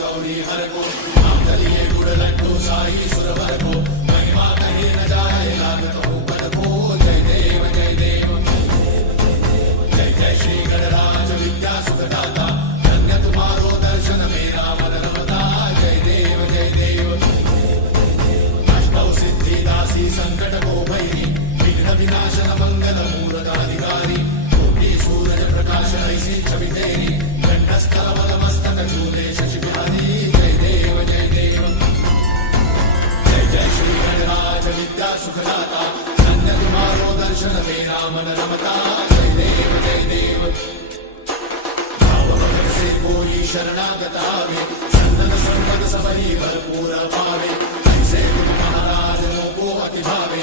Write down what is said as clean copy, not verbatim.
गौरी हर को नाम दलिए गुड़ लड्डू साई सुरवर को महिमा कहीं न जाए लागत हो पद को जय देव जय देव जय जय श्री गणराज विद्या सुखदाता धन्य तुम्हारो दर्शन मेरा मन रमता जय देव जय देव अष्टौ सिद्धि दासी संकट को भैरी विघ्न विनाशन मंगल मूर्ताधिकारी कोटि सूरज प्रकाश ऐसी छवि तेरी घंटस्थल मस्तक झूले शशि बिहारी जय देव जय देव जय जय श्री गणराज विद्या सुखदाता धन्य तुम्हारो दर्शन मेरा मन रमता जय देव जय देव भाव भगत से कोई शरणागत आवे संतन संपद सबरी भरपूर पावे ऐसे तुम महाराज को अति भावे